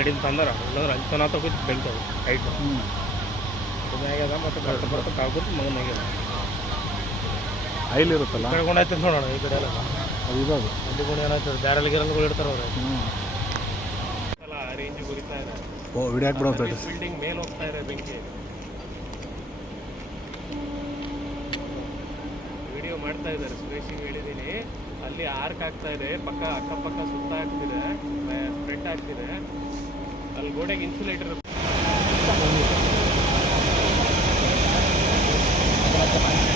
ಕಡಿಮೆ ತಂದಾರ ಇಲ್ಲಾಂದ್ರೆ ಅಲ್ಲಿ ತನಕ ತಗೋತಿ ಬೆಳಿತಾವೆ ಹೈಟ್ ಆಗ್ಯದ ಮತ್ತು ಬರ್ತಾ ಬರ್ತಾ ಕಾಗೋದು ಮಗನ ಆಗ್ಯದ ಐಲ್ ಇರುತ್ತಲ್ಲ ಈ ಕಡೆ ಗುಣ ಐತೆ ನೋಡೋಣ ಈ ಕಡೆ ಎಲ್ಲ ಅದು ಇದಾದು ಅಲ್ಲಿ ಗುಣ ಏನಾಯ್ತದೆ ಬ್ಯಾರಲ್ ಗಿರಲ್ಗಳು ಇಡ್ತಾರೆ ಅವ್ರು ಅಲ್ಲ ರೇಂಜ್ ಹೋಗ್ತಾ ಇದೆ ಓ ವಿಡಿಯೋ ಹಾಕ್ಬಿಡೋದು ಬಿಲ್ಡಿಂಗ್ ಮೇಲೆ ಹೋಗ್ತಾ ಇದೆ ಬೆಂಕಿ ವಿಡಿಯೋ ಮಾಡ್ತಾ ಇದ್ದಾರೆ ಸುರೇಶಿಗೆ ಹೇಳಿದ್ದೀನಿ ಅಲ್ಲಿ ಆರ್ಕ್ ಆಗ್ತಾ ಇದೆ ಪಕ್ಕ ಅಕ್ಕಪಕ್ಕ ಸುತ್ತ ಆಗ್ತಿದೆ ಸ್ಪ್ರೆಡ್ ಆಗ್ತಿದೆ ಅಲ್ಲಿ ಗೋಡೆಗೆ ಇನ್ಸುಲೇಟರ್ Gracias.